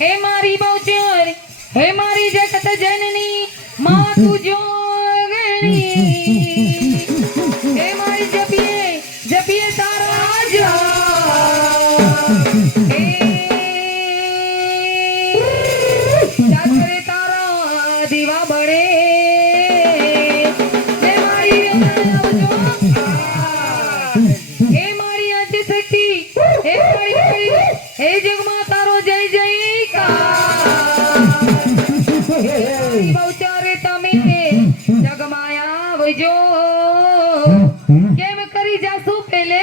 હે મારી બહુચર, હે મારી જગત જનની માતું જોગણી. હે મારી જપીએ જપીએ તારા જા હે બળે. હે આવજો કેમ કરી જાસુ પેલે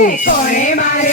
કોણે મારે